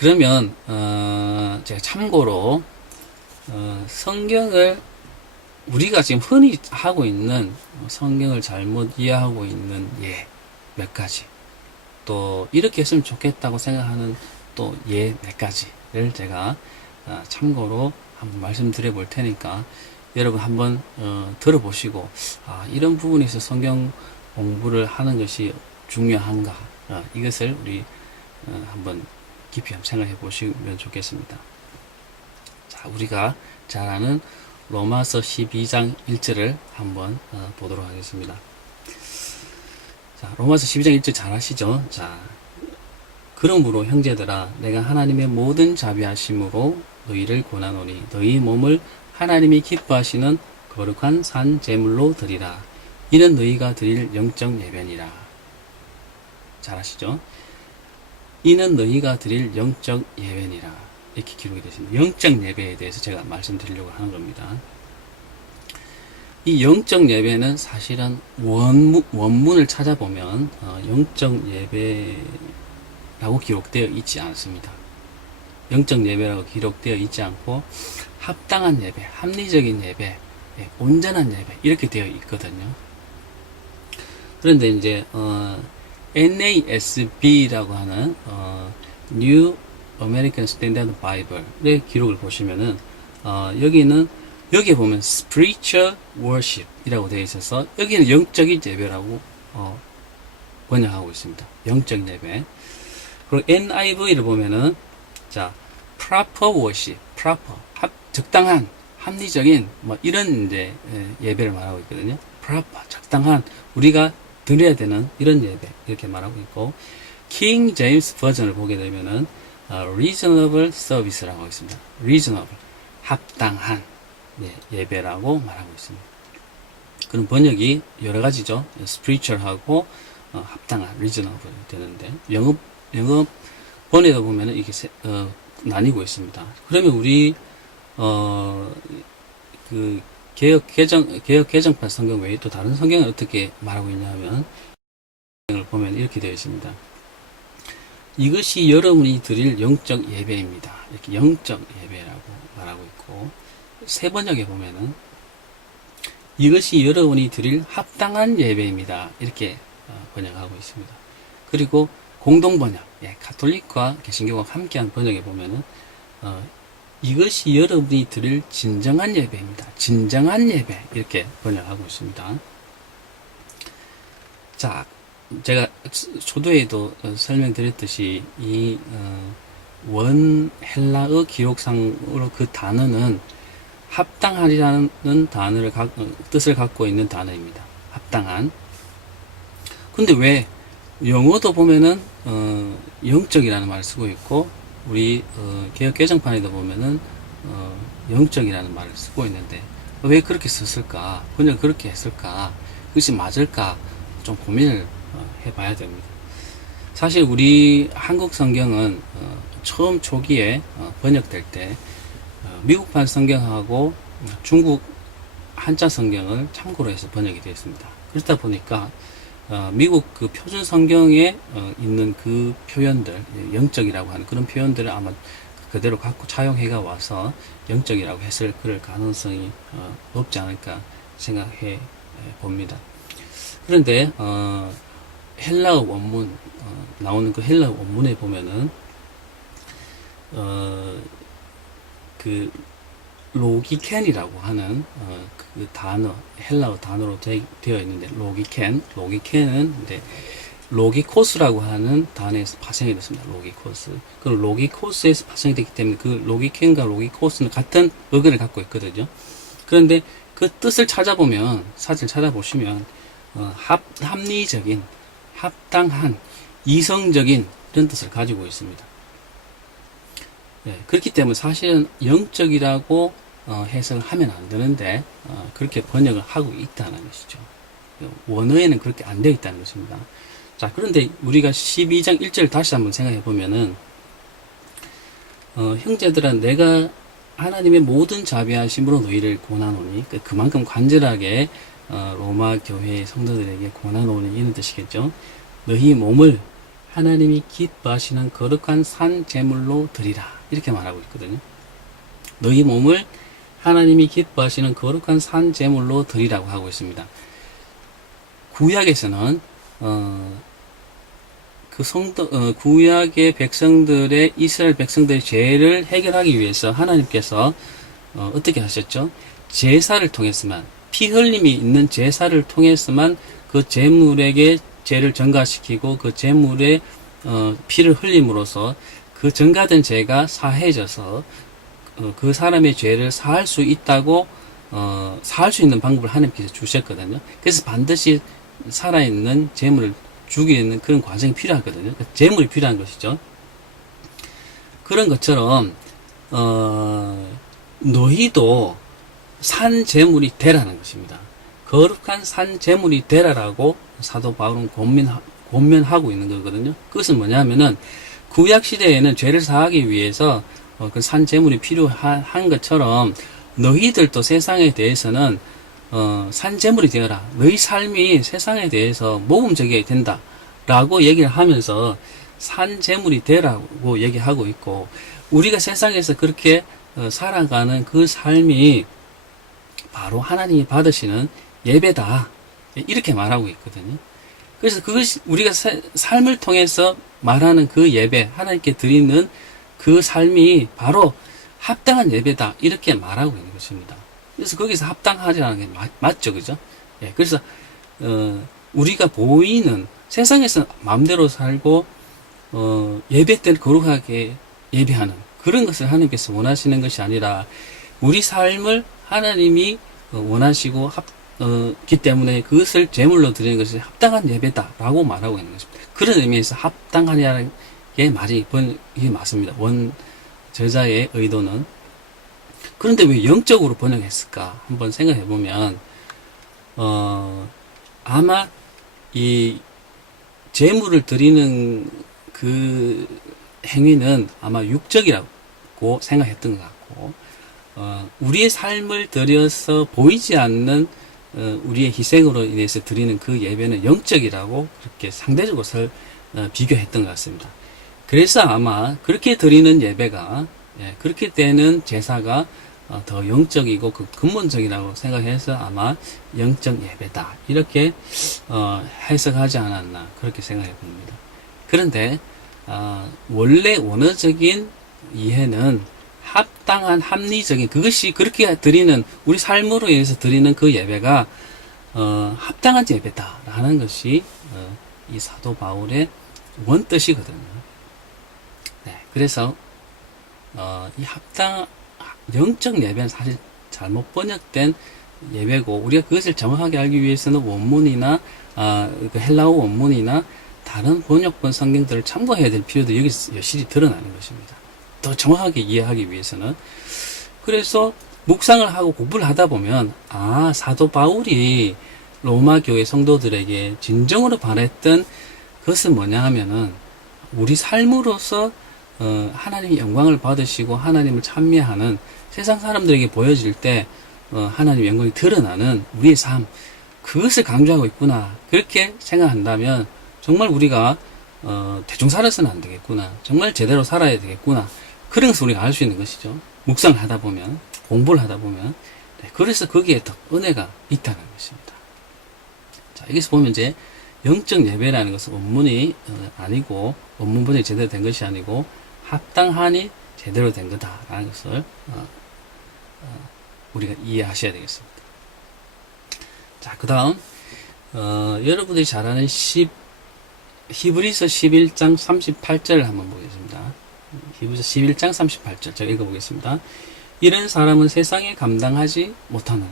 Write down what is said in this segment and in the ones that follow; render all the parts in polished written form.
그러면 제가 참고로 성경을 우리가 지금 흔히 하고 있는 성경을 잘못 이해하고 있는 몇 가지, 또 이렇게 했으면 좋겠다고 생각하는 또 몇 가지를 제가 참고로 한번 말씀드려 볼 테니까 여러분 한번 들어보시고 이런 부분에서 성경 공부를 하는 것이 중요한가, 이것을 우리 한번 깊이 한번 생각해 보시면 좋겠습니다. 자, 우리가 잘 아는 로마서 12장 1절을 한번 보도록 하겠습니다. 자, 로마서 12장 1절 잘 아시죠? 자, 그러므로 형제들아 내가 하나님의 모든 자비하심으로 너희를 권하노니 너희 몸을 하나님이 기뻐하시는 거룩한 산 제물로 드리라. 이는 너희가 드릴 영적 예배니라. 잘 아시죠? 이는 너희가 드릴 영적 예배니라. 이렇게 기록이 되십니다. 영적 예배에 대해서 제가 말씀드리려고 하는 겁니다. 이 영적 예배는 사실은 원문을 찾아보면 영적 예배라고 기록되어 있지 않습니다. 영적 예배라고 기록되어 있지 않고 합당한 예배, 합리적인 예배, 온전한 예배 이렇게 되어 있거든요. 그런데 이제 NASB라고 하는 New American Standard Bible의 기록을 보시면은 여기에 보면 Spiritual Worship 이라고 되어 있어서 여기는 영적인 예배라고 번역하고 있습니다. 영적 예배. 그리고 NIV를 보면은 자 Proper Worship, Proper 적당한 합리적인 이런 이제 예배를 말하고 있거든요. Proper 적당한 우리가 드려야 되는 이런 예배 이렇게 말하고 있고, King James 버전을 보게 되면은 reasonable service라고 하고 있습니다. reasonable 합당한 예배라고 말하고 있습니다. 그런 번역이 여러 가지죠. spiritual하고 합당한 reasonable 되는데 영어 번역에 보면은 이게 나뉘고 있습니다. 그러면 우리 그 개혁 개정판 성경 외에 또 다른 성경은 어떻게 말하고 있냐면 성경을 보면 이렇게 되어 있습니다. 이것이 여러분이 드릴 영적 예배입니다. 이렇게 영적 예배라고 말하고 있고, 새 번역에 보면은 이것이 여러분이 드릴 합당한 예배입니다. 이렇게 번역하고 있습니다. 그리고 공동 번역, 가톨릭과 개신교가 함께한 번역에 보면은 이것이 여러분이 드릴 진정한 예배입니다. 진정한 예배 이렇게 번역하고 있습니다. 자, 제가 초도에도 설명드렸듯이 이 원 헬라어 기록상으로 그 단어는 합당하리라는 단어를 뜻을 갖고 있는 단어입니다. 합당한. 근데 왜 영어도 보면은 영적이라는 말을 쓰고 있고 우리 개혁 개정판에도 보면은 영적이라는 말을 쓰고 있는데 왜 그렇게 썼을까? 그냥 그렇게 했을까? 그것이 맞을까? 좀 고민을 해봐야 됩니다. 사실 우리 한국 성경은 처음 초기에 번역될 때 미국판 성경하고 중국 한자 성경을 참고로 해서 번역이 되었습니다. 그렇다 보니까 미국 그 표준 성경에 있는 그 표현들, 영적이라고 하는 그런 표현들을 아마 그대로 갖고 차용해가 와서 영적이라고 했을 그럴 가능성이 높지 않을까 생각해 봅니다. 그런데 헬라어 원문 나오는 그 헬라어 원문에 보면은 그 로기켄이라고 하는 그 단어, 헬라어 단어로 되어 있는데 로기켄은 이제 로기코스라고 하는 단어에서 파생이 됐습니다. 로기코스. 그 로기코스에서 파생이 됐기 때문에 그 로기켄과 로기코스는 같은 어근을 갖고 있거든요. 그런데 그 뜻을 찾아보면, 사실 찾아보시면 합리적인, 합당한, 이성적인 이런 뜻을 가지고 있습니다. 그렇기 때문에 사실은 영적이라고 해석을 하면 안 되는데 그렇게 번역을 하고 있다는 것이죠. 원어에는 그렇게 안 되어 있다는 것입니다. 자, 그런데 우리가 12장 1절을 다시 한번 생각해 보면은 형제들아 내가 하나님의 모든 자비하심으로 너희를 권하노니, 그만큼 간절하게 로마 교회의 성도들에게 권하노니 이런 뜻이겠죠. 너희 몸을 하나님이 기뻐하시는 거룩한 산 제물로 드리라. 이렇게 말하고 있거든요. 너희 몸을 하나님이 기뻐하시는 거룩한 산 제물로 드리라고 하고 있습니다. 구약에서는 구약의 백성들의 이스라엘 백성들의 죄를 해결하기 위해서 하나님께서 어떻게 하셨죠? 제사를 통해서만, 피 흘림이 있는 제사를 통해서만 그 제물에게 죄를 전가시키고 그 제물에 피를 흘림으로써 그 전가된 죄가 사해져서 그 사람의 죄를 사할 수 있다고 사할 수 있는 방법을 하나님께서 주셨거든요. 그래서 반드시 살아있는 제물을 죽이는 그런 과정이 필요하거든요. 그러니까 제물이 필요한 것이죠. 그런 것처럼 너희도 산 제물이 되라는 것입니다. 거룩한 산 제물이 되라라고 사도 바울은 권면하고 있는 거거든요. 그것은 뭐냐면은 구약 시대에는 죄를 사하기 위해서 그 산 제물이 필요한 것처럼 너희들도 세상에 대해서는 산 제물이 되어라. 너희 삶이 세상에 대해서 모범적이어야 된다. 라고 얘기를 하면서 산 제물이 되라고 얘기하고 있고, 우리가 세상에서 그렇게 살아가는 그 삶이 바로 하나님이 받으시는 예배다. 이렇게 말하고 있거든요. 그래서 그것이 우리가 삶을 통해서 말하는 그 예배, 하나님께 드리는 그 삶이 바로 합당한 예배다. 이렇게 말하고 있는 것입니다. 그래서 거기서 합당하지라는 게 맞죠. 그죠? 예, 그래서, 우리가 보이는 세상에서 마음대로 살고, 예배 때는 거룩하게 예배하는 그런 것을 하나님께서 원하시는 것이 아니라 우리 삶을 하나님이 원하시고 기 때문에 그것을 제물로 드리는 것이 합당한 예배다라고 말하고 있는 것입니다. 그런 의미에서 합당하냐는 게 말이 이게 맞습니다. 원 저자의 의도는. 그런데 왜 영적으로 번역했을까? 한번 생각해 보면 아마 이 제물을 드리는 그 행위는 아마 육적이라고 생각했던 것 같고, 우리의 삶을 들여서 보이지 않는 우리의 희생으로 인해서 드리는 그 예배는 영적이라고 그렇게 상대적으로 비교했던 것 같습니다. 그래서 아마 그렇게 드리는 예배가, 그렇게 되는 제사가 더 영적이고 그 근본적이라고 생각해서 아마 영적 예배다. 이렇게 해석하지 않았나 그렇게 생각해 봅니다. 그런데 원래 원어적인 이해는 합당한 합리적인, 그것이 그렇게 드리는 우리 삶으로 인해서 드리는 그 예배가 합당한 예배다라는 것이 이 사도 바울의 원뜻이거든요. 네, 그래서 이 영적 예배는 사실 잘못 번역된 예배고, 우리가 그것을 정확하게 알기 위해서는 원문이나 그 헬라어 원문이나 다른 번역본 성경들을 참고해야 될 필요도 여기서 여실히 드러나는 것입니다. 더 정확하게 이해하기 위해서는. 그래서 묵상을 하고 공부를 하다 보면 사도 바울이 로마 교회 성도들에게 진정으로 바랬던 그것은 뭐냐 하면은 우리 삶으로서 하나님의 영광을 받으시고 하나님을 찬미하는, 세상 사람들에게 보여질 때 하나님의 영광이 드러나는 우리의 삶, 그것을 강조하고 있구나. 그렇게 생각한다면 정말 우리가 대충 살아서는 안 되겠구나. 정말 제대로 살아야 되겠구나. 그런 것을 우리가 알 수 있는 것이죠. 묵상을 하다 보면, 공부를 하다 보면. 그래서 거기에 더 은혜가 있다는 것입니다. 자, 여기서 보면 이제 영적 예배라는 것은 원문이 아니고, 원문 번역이 제대로 된 것이 아니고 합당하니 제대로 된 거다라는 것을 우리가 이해하셔야 되겠습니다. 자, 그 다음 여러분들이 잘 아는 히브리서 11장 38절을 한번 보겠습니다. 히브리서 11장 38절 제가 읽어보겠습니다. 이런 사람은 세상에 감당하지 못하느니라.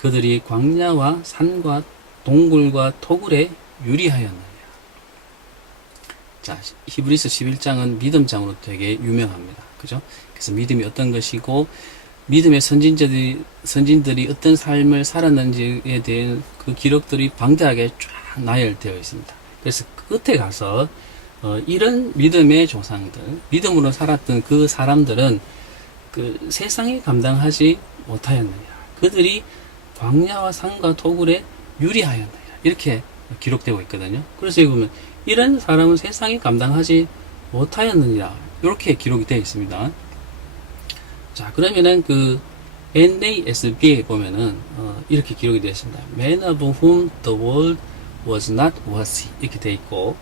그들이 광야와 산과 동굴과 토굴에 유리하였느니라. 자, 히브리서 11장은 믿음장으로 되게 유명합니다. 그죠? 그래서 믿음이 어떤 것이고, 믿음의 선진들이 어떤 삶을 살았는지에 대한 그 기록들이 방대하게 쫙 나열되어 있습니다. 그래서 끝에 가서 이런 믿음의 조상들, 믿음으로 살았던 그 사람들은 그 세상에 감당하지 못하였느냐. 그들이 광야와 산과 토굴에 유리하였느냐. 이렇게 기록되고 있거든요. 그래서 여기 보면 이런 사람은 세상이 감당하지 못하였느니라. 이렇게 기록이 되어 있습니다. 자, 그러면은 그 NASB에 보면은 이렇게 기록이 되어 있습니다. Man of whom the world was not worthy 이렇게 되어 있고,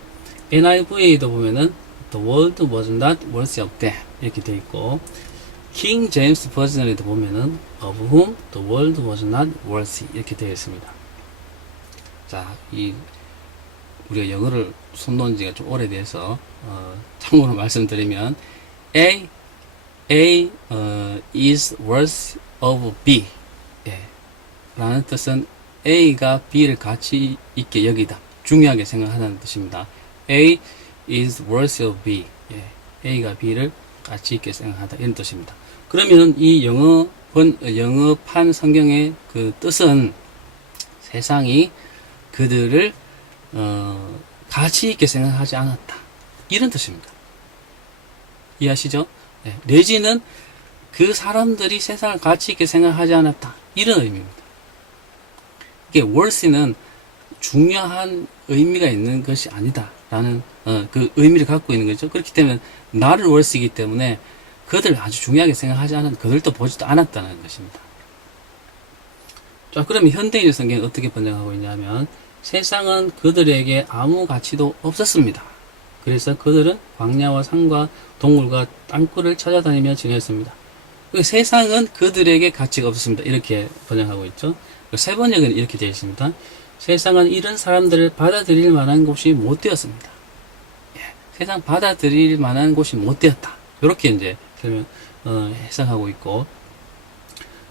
NIV에도 보면은 the world was not worthy of them 이렇게 되어 있고, 킹 제임스 버전에도 보면은 of whom the world was not worthy 이렇게 되어 있습니다. 자, 우리가 영어를 손 놓은 지가 좀 오래돼서 참고로 말씀드리면 A is worthy of B 라는 뜻은 A가 B를 가치 있게 여기다, 중요하게 생각하는 뜻입니다. A is worthy of B. A가 B를 가치 있게 생각하다, 이런 뜻입니다. 그러면 이 영어판 성경의 그 뜻은 세상이 그들을 가치 있게 생각하지 않았다, 이런 뜻입니다. 이해하시죠? 내지는 그 사람들이 세상을 가치 있게 생각하지 않았다, 이런 의미입니다. 이게 worthy는 중요한 의미가 있는 것이 아니다 라는 그 의미를 갖고 있는 거죠. 그렇기 때문에 나를 worthy이기 때문에 그들을 아주 중요하게 생각하지 않은, 그들도 보지도 않았다는 것입니다. 자, 그러면 현대인 성경은 어떻게 번역하고 있냐면, 세상은 그들에게 아무 가치도 없었습니다. 그래서 그들은 광야와 산과 동물과 땅굴을 찾아다니며 지냈습니다. 세상은 그들에게 가치가 없었습니다. 이렇게 번역하고 있죠. 세 번역은 이렇게 되어 있습니다. 세상은 이런 사람들을 받아들일 만한 곳이 못 되었습니다. 세상 받아들일 만한 곳이 못 되었다. 이렇게 이제 해석하고 있고,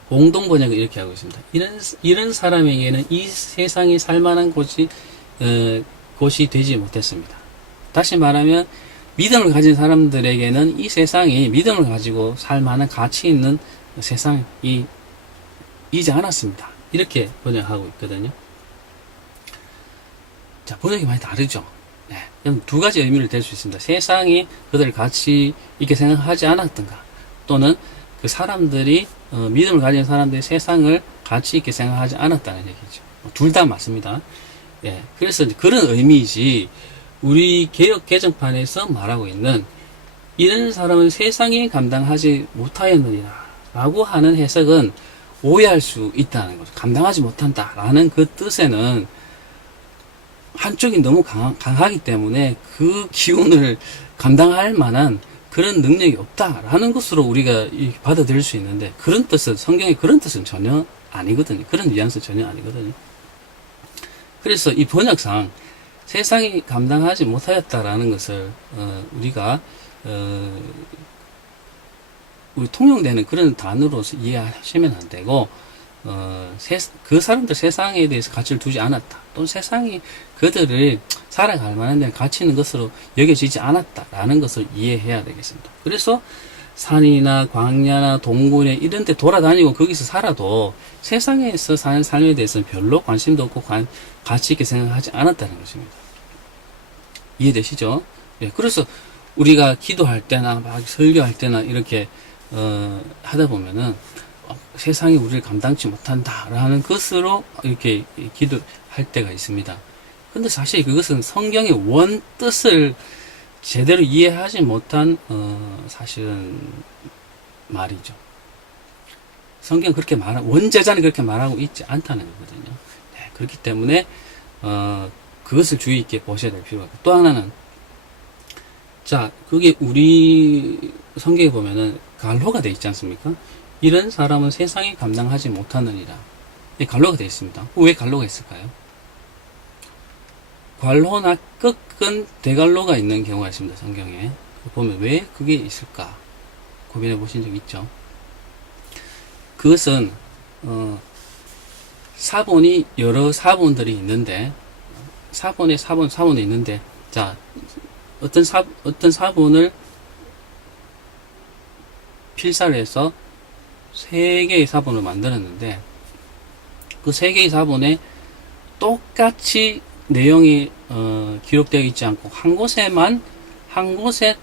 공동 번역은 이렇게 하고 있습니다. 이런 사람에게는 이 세상이 살만한 곳이 되지 못했습니다. 다시 말하면 믿음을 가진 사람들에게는 이 세상이 믿음을 가지고 살만한 가치 있는 세상이 이지 않았습니다. 이렇게 번역하고 있거든요. 자, 번역이 많이 다르죠. 두 가지 의미를 댈 수 있습니다. 세상이 그들을 가치 있게 생각하지 않았던가, 또는 그 사람들이 믿음을 가진 사람들이 세상을 가치 있게 생각하지 않았다는 얘기죠. 둘 다 맞습니다. 그래서 그런 의미이지, 우리 개역 개정판에서 말하고 있는 이런 사람은 세상이 감당하지 못하였느니라 라고 하는 해석은 오해할 수 있다는 거죠. 감당하지 못한다 라는 그 뜻에는 한쪽이 너무 강하기 때문에 그 기운을 감당할 만한 그런 능력이 없다라는 것으로 우리가 받아들일 수 있는데, 그런 뜻은, 성경의 그런 뜻은 전혀 아니거든요. 그런 뉘앙스 전혀 아니거든요. 그래서 이 번역상 세상이 감당하지 못하였다라는 것을 우리가 우리 통용되는 그런 단어로서 이해하시면 안 되고, 그 사람들 세상에 대해서 가치를 두지 않았다, 또는 세상이 그들을 살아갈 만한 데 가치 있는 것으로 여겨지지 않았다라는 것을 이해해야 되겠습니다. 그래서 산이나 광야나 동굴에 이런 데 돌아다니고 거기서 살아도 세상에서 사는 삶에 대해서는 별로 관심도 없고 가치 있게 생각하지 않았다는 것입니다. 이해되시죠? 그래서 우리가 기도할 때나 막 설교할 때나 이렇게 하다 보면은 세상이 우리를 감당치 못한다라는 것으로 이렇게 기도할 때가 있습니다. 근데 사실 그것은 성경의 원 뜻을 제대로 이해하지 못한 사실은 말이죠. 성경 그렇게 원제자는 그렇게 말하고 있지 않다는 거거든요. 그렇기 때문에 그것을 주의 있게 보셔야 될 필요가 있고, 또 하나는, 자, 그게 우리 성경에 보면은 갈로가 되어 있지 않습니까? 이런 사람은 세상이 감당하지 못하느니라. 갈로가 되어 있습니다. 왜 갈로가 있을까요? 괄호나 꺾은 대갈로가 있는 경우가 있습니다. 성경에 보면 왜 그게 있을까 고민해 보신 적 있죠? 그것은 사본이 여러 사본들이 있는데, 사본이 있는데, 자, 어떤 사본을 필사를 해서 3개의 사본을 만들었는데, 그 3개의 사본에 똑같이 내용이 기록되어 있지 않고 한 곳에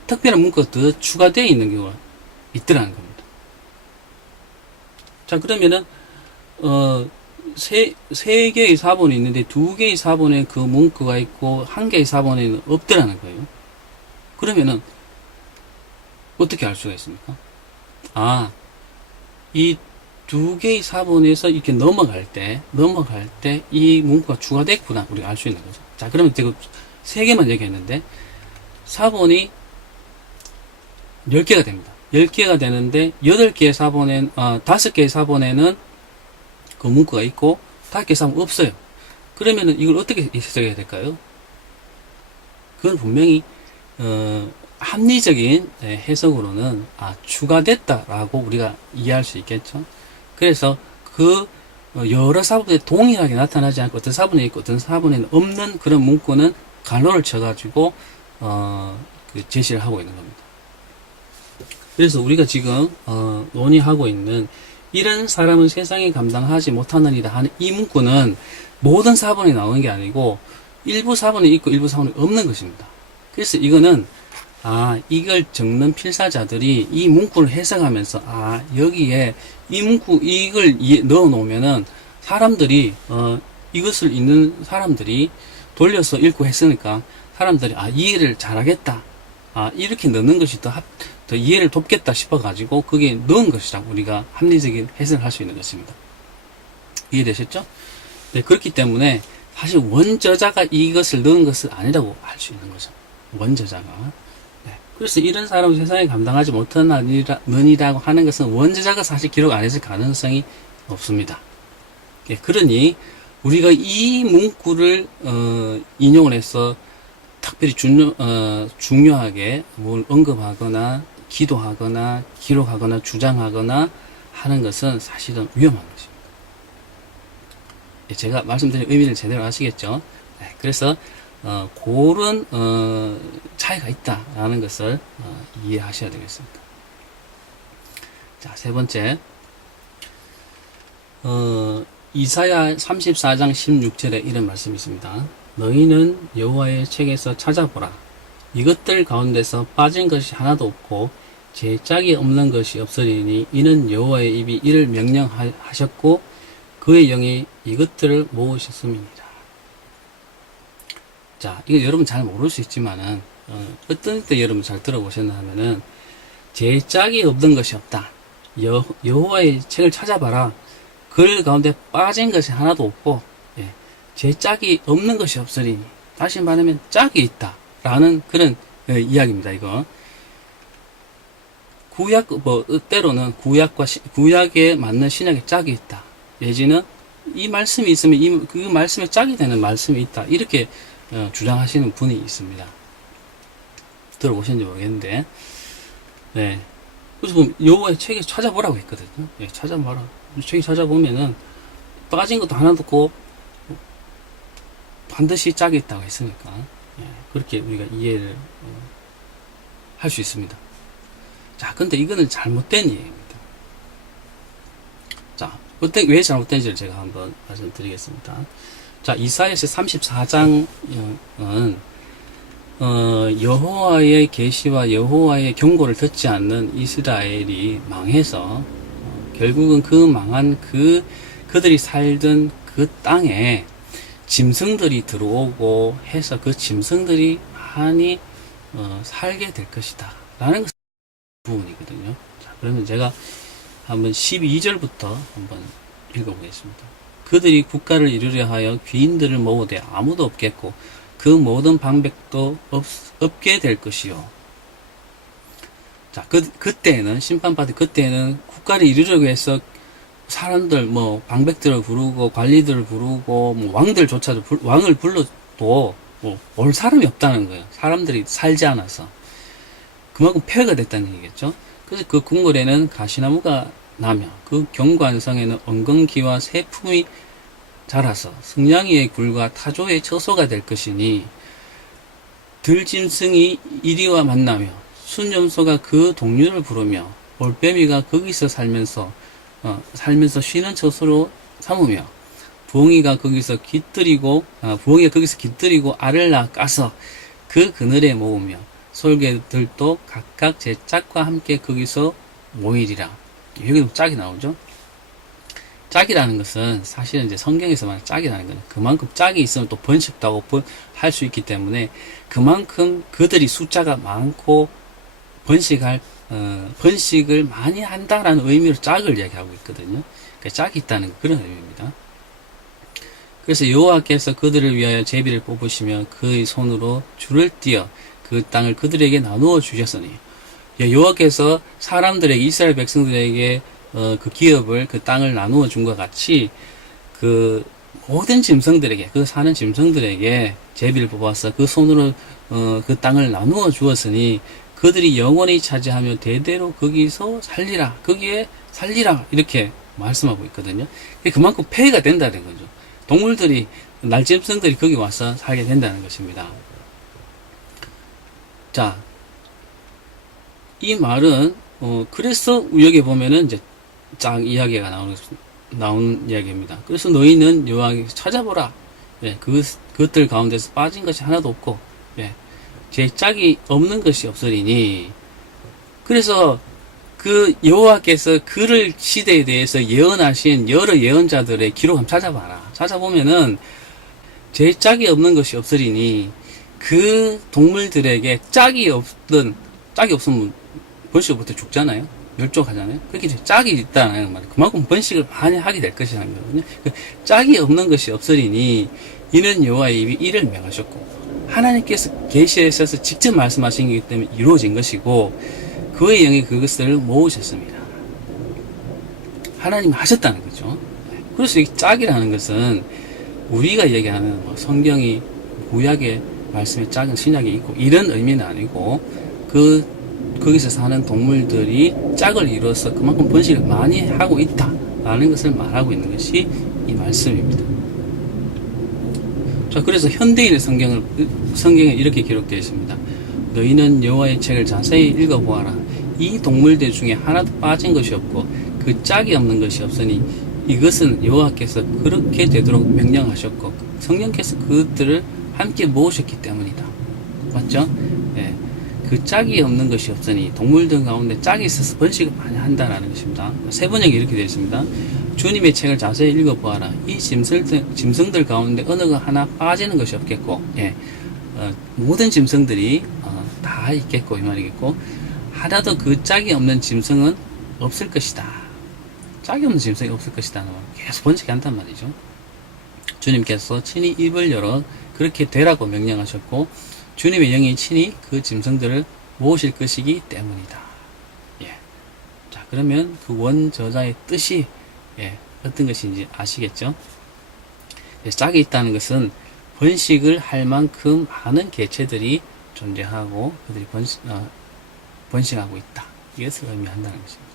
특별한 문구가 더 추가되어 있는 경우가 있더라는 겁니다. 자, 그러면은 세 개의 사본이 있는데 두 개의 사본에 그 문구가 있고 한 개의 사본에는 없더라는 거예요. 그러면은 어떻게 알 수가 있습니까? 아, 이 두 개의 사본에서 이렇게 넘어갈 때 이 문구가 추가됐구나. 우리가 알 수 있는 거죠. 자, 그러면 제가 세 개만 얘기했는데 사본이 10개가 됩니다. 10개가 되는데 8개의 사본엔 5개의 사본에는 그 문구가 있고 5개의 사본 없어요. 그러면은 이걸 어떻게 해석해야 될까요? 그건 분명히 합리적인 해석으로는 추가됐다라고 우리가 이해할 수 있겠죠. 그래서 그 여러 사본에 동일하게 나타나지 않고 어떤 사본에 있고 어떤 사본에는 없는 그런 문구는 간호를 쳐가지고 그 제시를 하고 있는 겁니다. 그래서 우리가 지금 논의하고 있는 이런 사람은 세상에 감당하지 못하느니라 하는 이 문구는 모든 사본에 나오는 게 아니고 일부 사본에 있고 일부 사본에 없는 것입니다. 그래서 이거는 이걸 적는 필사자들이 이 문구를 해석하면서 여기에 이 문구 이걸 넣어 놓으면은 사람들이 이것을 읽는 사람들이 돌려서 읽고 했으니까 사람들이 이해를 잘하겠다. 이렇게 넣는 것이 더 이해를 돕겠다 싶어 가지고 그게 넣은 것이라고 우리가 합리적인 해석을 할 수 있는 것입니다. 이해되셨죠? 네, 그렇기 때문에 사실 원저자가 이것을 넣은 것은 아니라고 할 수 있는 거죠. 원저자가. 그래서 이런 사람은 세상에 감당하지 못하느니라고 하는 것은 원저자가 사실 기록 안 했을 가능성이 높습니다. 그러니 우리가 이 문구를 인용을 해서 특별히 중요하게 뭘 언급하거나 기도하거나 기록하거나 주장하거나 하는 것은 사실은 위험한 것입니다. 제가 말씀드린 의미를 제대로 아시겠죠? 그래서 그런 차이가 있다라는 것을 이해하셔야 되겠습니다. 자, 세 번째, 이사야 34장 16절에 이런 말씀이 있습니다. 너희는 여호와의 책에서 찾아보라. 이것들 가운데서 빠진 것이 하나도 없고 제 짝이 없는 것이 없으리니 이는 여호와의 입이 이를 명령하셨고 그의 영이 이것들을 모으셨음이니라. 자, 이거 여러분 잘 모를 수 있지만은 어떤 때 여러분 잘 들어보셨나 하면은 제 짝이 없는 것이 없다. 여호와의 책을 찾아봐라. 글 가운데 빠진 것이 하나도 없고 제 짝이 없는 것이 없으니 다시 말하면 짝이 있다 라는 그런 이야기입니다. 이거 구약 때로는 구약에 맞는 신약의 짝이 있다. 내지는 이 말씀이 있으면 그 말씀에 짝이 되는 말씀이 있다. 이렇게 주장하시는 분이 있습니다. 들어보셨는지 모르겠는데, 네. 그래서 보면 여호와의 책에 찾아보라고 했거든요. 찾아봐라. 책에 찾아보면은 빠진 것도 하나도 없고 반드시 짝이 있다고 했으니까 그렇게 우리가 이해를 할 수 있습니다. 자, 근데 이거는 잘못된 이해입니다. 자, 왜 잘못된지를 제가 한번 말씀드리겠습니다. 자, 이사야서 34장은 여호와의 계시와 여호와의 경고를 듣지 않는 이스라엘이 망해서 결국은 그 망한 그들이 살던 그 땅에 짐승들이 들어오고 해서 그 짐승들이 많이 살게 될 것이다 라는 부분이거든요. 자, 그러면 제가 한번 12절부터 한번 읽어보겠습니다. 그들이 국가를 이루려 하여 귀인들을 모으되 아무도 없겠고 그 모든 방백도 없게 될 것이요. 자, 그때는 심판받을 그때는 국가를 이루려고 해서 사람들 방백들을 부르고 관리들을 부르고 왕들조차도 왕을 불러도 올 사람이 없다는 거예요. 사람들이 살지 않아서 그만큼 폐허가 됐다는 얘기겠죠. 그래서 그 궁궐에는 가시나무가 나며 그 경관성에는 엉겅기와 새품이 자라서 승냥이의 굴과 타조의 처소가 될 것이니 들짐승이 이리와 만나며 순염소가 그 동류를 부르며 올빼미가 거기서 살면서 쉬는 처소로 삼으며 부엉이가 거기서 깃들이고 알을 낳아 까서 그 그늘에 모으며 솔개들도 각각 제 짝과 함께 거기서 모이리라. 여기도 짝이 나오죠. 짝이라는 것은 사실은 이제 성경에서 말하는 짝이라는 것은 그만큼 짝이 있으면 또 번식도 하고 할 수 있기 때문에 그만큼 그들이 숫자가 많고 번식을 많이 한다라는 의미로 짝을 이야기하고 있거든요. 그러니까 짝이 있다는 그런 의미입니다. 그래서 여호와께서 그들을 위하여 제비를 뽑으시며 그의 손으로 줄을 띄어 그 땅을 그들에게 나누어 주셨으니 여호와께서 사람들에게 이스라엘 백성들에게 그 기업을 그 땅을 나누어 준 것 같이 그 모든 짐승들에게 그 사는 짐승들에게 제비를 뽑아서 그 손으로 그 땅을 나누어 주었으니 그들이 영원히 차지하며 대대로 거기서 살리라 거기에 살리라 이렇게 말씀하고 있거든요. 그만큼 폐해가 된다는 거죠. 동물들이 날짐승들이 거기 와서 살게 된다는 것입니다. 자, 이 말은 그래서 여기 보면은 이제 짝 이야기가 나오는 이야기입니다. 그래서 너희는 여호와께서 찾아보라. 예, 그것들 가운데서 빠진 것이 하나도 없고, 예, 제 짝이 없는 것이 없으리니. 그래서 그 여호와께서 그를 시대에 대해서 예언하신 여러 예언자들의 기록 한번 찾아봐라. 찾아보면은 제 짝이 없는 것이 없으리니 그 동물들에게 짝이 없으면 번식부터 죽잖아요. 멸종하잖아요. 그렇게 짝이 있다는 말이에요. 그만큼 번식을 많이 하게 될 것이라는 거거든요. 짝이 없는 것이 없으리니 이는 여호와의 입이 이를 명하셨고 하나님께서 계시하셔서 직접 말씀하신 것이기 때문에 이루어진 것이고 그의 영이 그것을 모으셨습니다. 하나님이 하셨다는 거죠. 그래서 이 짝이라는 것은 우리가 얘기하는 성경이 구약의 말씀의 짝은 신약에 있고 이런 의미는 아니고 거기서 사는 동물들이 짝을 이루어서 그만큼 번식을 많이 하고 있다라는 것을 말하고 있는 것이 이 말씀입니다. 자, 그래서 현대인의 성경에 이렇게 기록되어 있습니다. 너희는 여호와의 책을 자세히 읽어보아라. 이 동물들 중에 하나도 빠진 것이 없고 그 짝이 없는 것이 없으니 이것은 여호와께서 그렇게 되도록 명령하셨고 성령께서 그것들을 함께 모으셨기 때문이다. 맞죠? 예. 그 짝이 없는 것이 없으니 동물들 가운데 짝이 있어서 번식을 많이 한다는 것입니다. 세 번역이 이렇게 되어 있습니다. 주님의 책을 자세히 읽어보아라. 이 짐승들 가운데 어느 거 하나 빠지는 것이 없겠고, 예. 모든 짐승들이 다 있겠고 이 말이겠고 하나도 그 짝이 없는 짐승은 없을 것이다. 짝이 없는 짐승이 없을 것이다. 계속 번식이 한단 말이죠. 주님께서 친히 입을 열어 그렇게 되라고 명령하셨고 주님의 영이 친히 그 짐승들을 모으실 것이기 때문이다. 예. 자, 그러면 그 원저자의 뜻이 어떤 것인지 아시겠죠? 짝이 있다는 것은 번식을 할 만큼 많은 개체들이 존재하고 그들이 번식하고 있다. 이것을 의미한다는 것입니다.